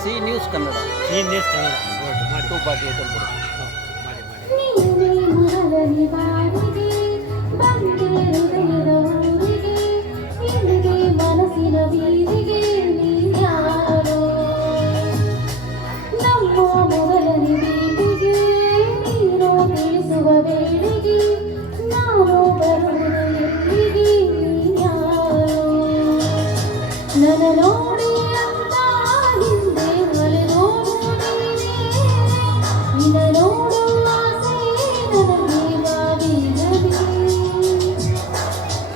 C news Kannada ಮಾಡಿ 248 ಅಂತ ಬರುತ್ತೆ. ಮಾಡಿ ಮಾಡಿ ಮನಸ್ಸಿನ ಬೀದಿಗೆ ನೀನ್ಯಾರೋ ನಮ್ಮ ಮೊದಲನೇ ಭೇಟಿಗೆ ನೀನು ತಿಳಿಸುವ ಬೇಡಿಗೆ ನಾನು ಬರುವುದು ಎಲ್ಲಿಗೆ ನೀನ್ಯಾರೋ ನನ್ನ ನೋಡಿ ಅಂತ ಹಿಂದೆ ಒಲೆ ನೋಡು ನೀನೇ ನಿನ್ನ ನೋಡುವ ಆಸೆ ನನಗೆ ಬಾಗಿಲಲ್ಲಿ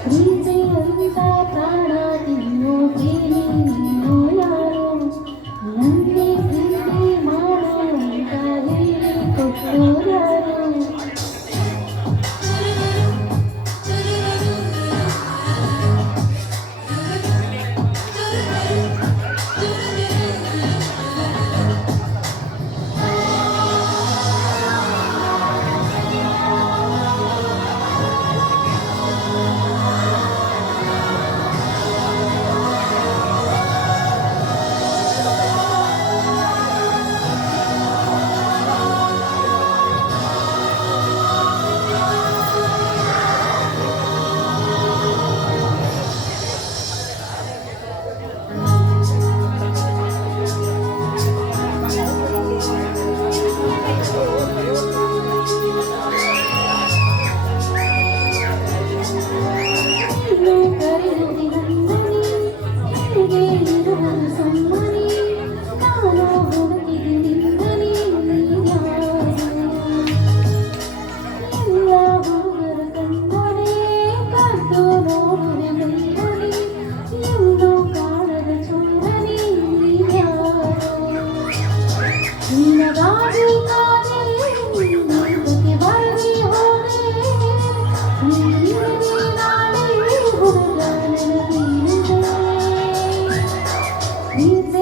ಪ್ರೀತಿ ಅಂತ ಪ್ರಾಣ ತಿನ್ನೋ ಪ್ರೇಮಿ ನೀನು ಯಾರೋ ನನ್ನೇ ಪ್ರೀತಿ ಮಾಡೋ ಅಂತ ಹೇಳಿ ಕೊಟ್ಟೋರು ಯಾರೋ He's